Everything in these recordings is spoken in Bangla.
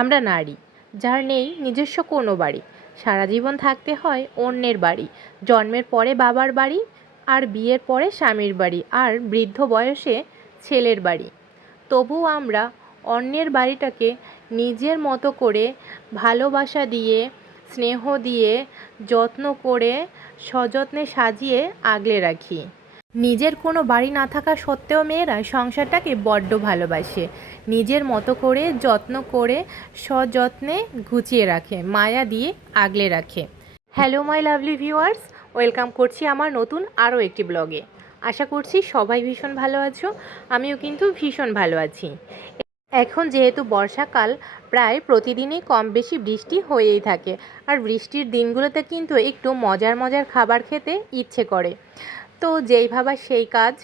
আমরা নারী, যার নেই নিজস্ব কোনো বাড়ি। সারা জীবন থাকতে হয় অন্যের বাড়ি, জন্মের পরে বাবার বাড়ি আর বিয়ের পরে স্বামীর বাড়ি আর বৃদ্ধ বয়সে ছেলের বাড়ি। তবু আমরা অন্যের বাড়িটাকে নিজের মতো করে ভালোবাসা দিয়ে, স্নেহ দিয়ে, যত্ন করে, সযত্নে সাজিয়ে আগলে রাখি। নিজের কোনো বাড়ি না থাকা সত্ত্বেও মেয়েরা সংসারটাকে বড্ড ভালোবাসে। নিজের মতো করে, যত্ন করে, সযত্নে গুছিয়ে রাখে, মায়া দিয়ে আগলে রাখে। Hello, my lovely viewers, welcome করছি আমার নতুন আরও একটি ব্লগে। আশা করছি সবাই ভীষণ ভালো আছো, আমিও কিন্তু ভীষণ ভালো আছি। এখন যেহেতু বর্ষাকাল, প্রায় প্রতিদিনই কম বেশি বৃষ্টি হয়েই থাকে। আর বৃষ্টির দিনগুলোতে কিন্তু একটু মজার মজার খাবার খেতে ইচ্ছে করে। তো যেই ভাবা সেই কাজ।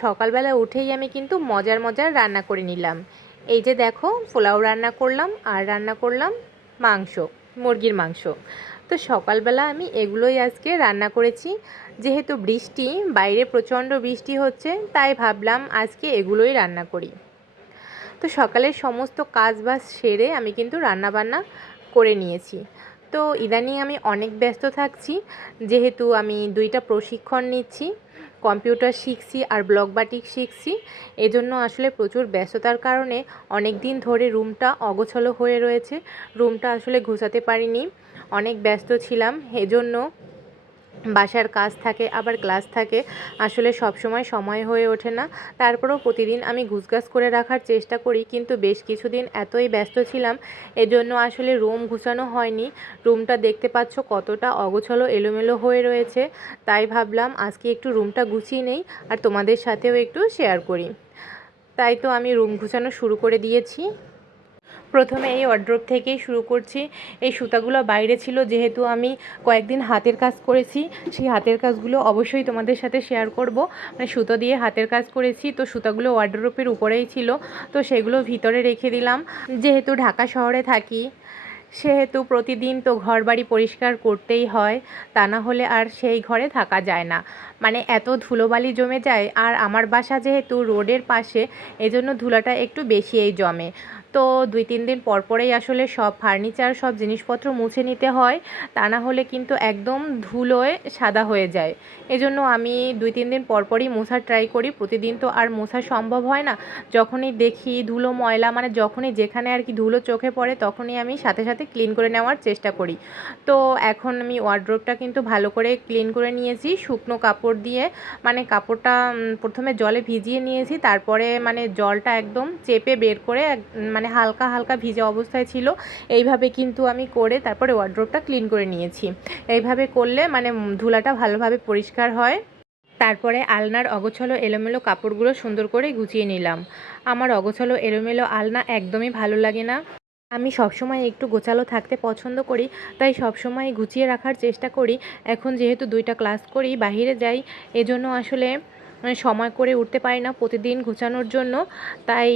সকালবেলা উঠেই আমি কিন্তু মজার মজার রান্না করে নিলাম। এই যে দেখো, পোলাও রান্না করলাম, আর রান্না করলাম মাংস, মুরগির মাংস। তো সকালবেলা আমি এগুলোই আজকে রান্না করেছি। যেহেতু বৃষ্টি, বাইরে প্রচণ্ড বৃষ্টি হচ্ছে, তাই ভাবলাম আজকে এগুলোই রান্না করি। তো সকালের সমস্ত কাজ বাজ সেরে আমি কিন্তু রান্না বান্না করে নিয়েছি। তো ইদানিং আমি অনেক ব্যস্ত থাকছি। যেহেতু আমি দুইটা প্রশিক্ষণ নিচ্ছি, কম্পিউটার শিখছি আর ব্লকবাটিক শিখছি। এজন্য আসলে প্রচুর ব্যস্ততার কারণে অনেক দিন ধরে রুমটা অগোছলো হয়ে রয়েছে। রুমটা আসলে ঘুষাতে পারিনি। অনেক ব্যস্ত ছিলাম। এজন্য বাসার কাজ থাকে, আবার ক্লাস থাকে, আসলে সব সময় সময় হয়ে ওঠে না। তারপরেও প্রতিদিন আমি গুছগাছ করে রাখার চেষ্টা করি, কিন্তু বেশ কিছুদিন এতই ব্যস্ত ছিলাম, এজন্য আসলে রুম গুছানো হয়নি। রুমটা দেখতে পাচ্ছ কতটা অগোছলো, এলোমেলো হয়ে রয়েছে। তাই ভাবলাম আজকে একটু রুমটা গুছিয়ে নেই আর তোমাদের সাথেও একটু শেয়ার করি। তাই তো আমি রুম গুছানো শুরু করে দিয়েছি। প্রথমে এই ওয়ার্ড্রোপ থেকেই শুরু করছি। এই সুতাগুলো বাইরে ছিল, যেহেতু আমি কয়েকদিন হাতের কাজ করেছি, সেই হাতের কাজগুলো অবশ্যই তোমাদের সাথে শেয়ার করব। মানে সুতো দিয়ে হাতের কাজ করেছি, তো সুতাগুলো ওয়ার্ড্রোপের উপরেই ছিল, তো সেগুলো ভিতরে রেখে দিলাম। যেহেতু ঢাকা শহরে থাকি, সেহেতু প্রতিদিন তো ঘর বাড়ি পরিষ্কার করতেই হয়, তা না হলে আর সেই ঘরে থাকা যায় না। মানে এত ধুলোবালি জমে যায়, আর আমার বাসা যেহেতু রোডের পাশে, এজন্য ধুলাটা একটু বেশিই জমে। তো দুই, তিন দিন পর পরেই আসলে সব ফার্নিচার সব জিনিসপত্র মুছে নিতে হয়। তা না হলে কিন্তু একদম ধুলোয় সাদা হয়ে যায়। এজন্য আমি দুই, তিন দিন পর পরই মোছার ট্রাই করি। প্রতিদিন তো আর মোছা সম্ভব হয় না। যখনই দেখি ধুলো, ময়লা মানে যখনই যেখানে আর কি ধুলো চোখে পড়ে, তখনই আমি সাথে সাথে ক্লিন করে নেওয়ার চেষ্টা করি। তো এখন আমি ওয়ার্ড্রোপটা কিন্তু ভালো করে ক্লিন করে নিয়েছি। শুকনো কাপড় দিয়ে মানে কাপড়টা প্রথমে জলে ভিজিয়ে নিয়েছি। তারপরে মানে জলটা একদম চেপে বের করে মানে মানে হালকা হালকা ভিজে অবস্থায় ছিল। এইভাবে কিন্তু আমি করে তারপরে ওয়ার্ড্রোপটা ক্লিন করে নিয়েছি। এইভাবে করলে মানে ধুলাটা ভালোভাবে পরিষ্কার হয়। তারপরে আলনার অগোছলো এলোমেলো কাপড়গুলো সুন্দর করে গুছিয়ে নিলাম। আমার অগোছলো এলোমেলো আলনা একদমই ভালো লাগে না। আমি সবসময় একটু গোছালো থাকতে পছন্দ করি, তাই সবসময় গুছিয়ে রাখার চেষ্টা করি। এখন যেহেতু দুইটা ক্লাস করি, বাহিরে যাই, এজন্য আসলে সময় করে উঠতে পারি না প্রতিদিন গুছানোর জন্য। তাই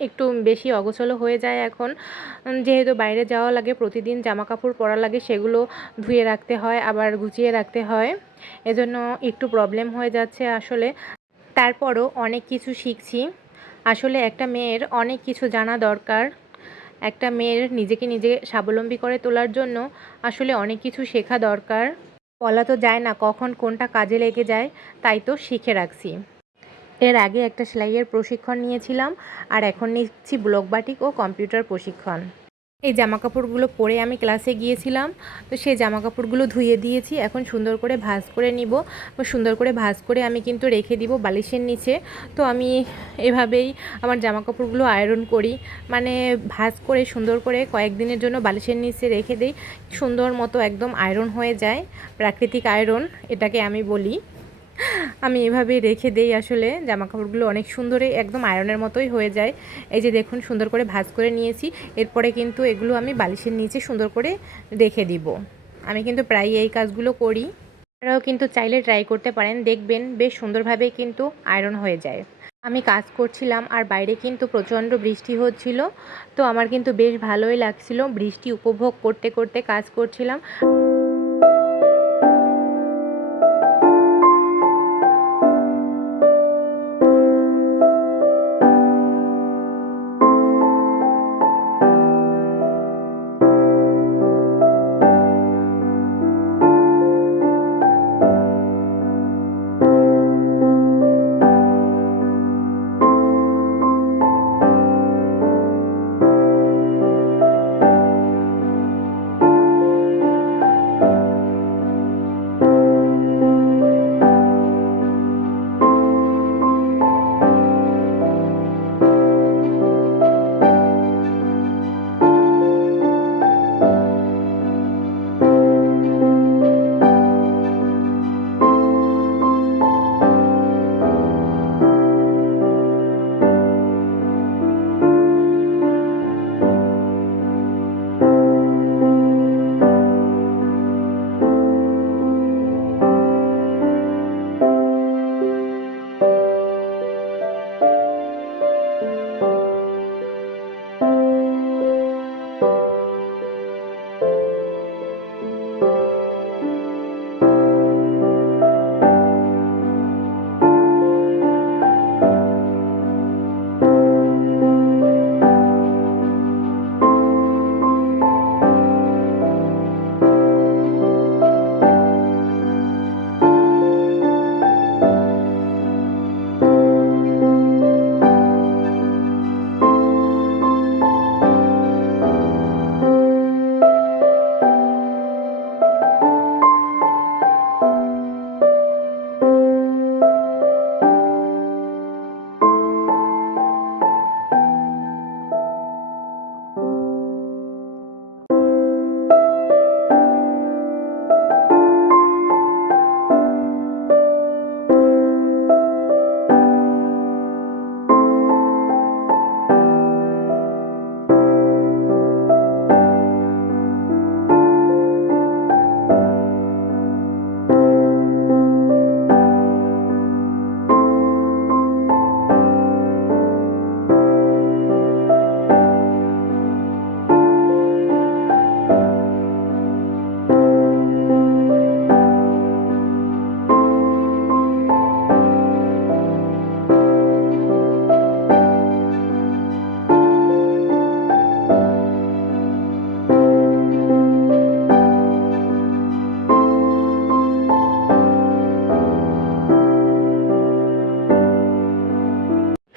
একটু বেশি অগোছলো হয়ে যায় এখন। যেহেতু বাইরে যাওয়া লাগে, প্রতিদিন জামা কাপড় পরা লাগে, সেগুলো ধুয়ে রাখতে হয়, আবার গুছিয়ে রাখতে হয়। এজন্য একটু প্রবলেম হয়ে যাচ্ছে আসলে। তারপরও অনেক কিছু শিখছি। আসলে একটা মেয়ের অনেক কিছু জানা দরকার। একটা মেয়ের নিজেকে নিজে স্বাবলম্বী করে তোলার জন্য আসলে অনেক কিছু শেখা দরকার। বলা তো যায় না কখন কোনটা কাজে লেগে যায়, তাই তো শিখে রাখছি। এর আগে একটা সেলাইয়ের প্রশিক্ষণ নিয়েছিলাম আর এখন নিচ্ছি ব্লক বাটিক ও কম্পিউটার প্রশিক্ষণ। এই জামা কাপড়গুলো পরে আমি ক্লাসে গিয়েছিলাম, তো সেই জামা কাপড়গুলো ধুয়ে দিয়েছি, এখন সুন্দর করে ভাজ করে নিব। সুন্দর করে ভাজ করে আমি কিন্তু রেখে দিব বালিশের নিচে। তো আমি এভাবেই আমার জামা কাপড়গুলো আয়রন করি মানে ভাজ করে সুন্দর করে কয়েকদিনের জন্য বালিশের নিচে রেখে দিই। সুন্দর মতো একদম আয়রন হয়ে যায়, প্রাকৃতিক আয়রন, এটাকে আমি বলি। আমি এভাবেই রেখে দেই আসলে। জামা কাপড়গুলো অনেক সুন্দরই, একদম আয়রনের মতোই হয়ে যায়। এই যে দেখুন, সুন্দর করে ভাজ করে নিয়েছি। এরপরে কিন্তু এগুলো আমি বালিশের নিচে সুন্দর করে রেখে দিব। আমি কিন্তু প্রায় এই কাজগুলো করি। আপনারাও কিন্তু চাইলে ট্রাই করতে পারেন। দেখবেন বেশ সুন্দরভাবে কিন্তু আয়রন হয়ে যায়। আমি কাজ করছিলাম আর বাইরে কিন্তু প্রচণ্ড বৃষ্টি হচ্ছিল। তো আমার কিন্তু বেশ ভালোই লাগছিল বৃষ্টি উপভোগ করতে করতে কাজ করছিলাম।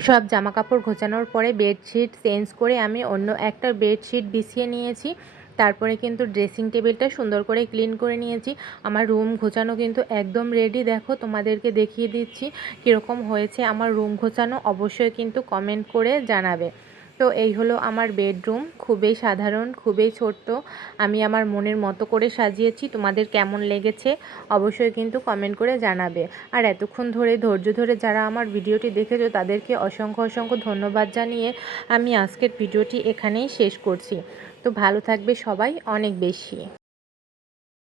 সব জামা কাপড় ঘোচানোর পরে বেডশিট চেঞ্জ করে আমি অন্য একটা বেডশিট বিছিয়ে নিয়েছি। তারপরে কিন্তু ড্রেসিং টেবিলটা সুন্দর করে ক্লিন করে নিয়েছি। আমার রুম ঘোচানো কিন্তু একদম রেডি। দেখো, তোমাদেরকে দেখিয়ে দিচ্ছি কীরকম হয়েছে আমার রুম ঘোচানো। অবশ্যই কিন্তু কমেন্ট করে জানাবে। তো এই হলো আমার বেডরুম। খুবই সাধারণ, খুবই ছোট্ট। আমি আমার মনের মতো করে সাজিয়েছি। তোমাদের কেমন লেগেছে অবশ্যই কিন্তু কমেন্ট করে জানাবে। আর এতক্ষণ ধরে, ধৈর্য ধরে যারা আমার ভিডিওটি দেখেছ, তাদেরকে অসংখ্য অসংখ্য ধন্যবাদ জানিয়ে আমি আজকের ভিডিওটি এখানেই শেষ করছি। তো ভালো থাকবে সবাই অনেক বেশি।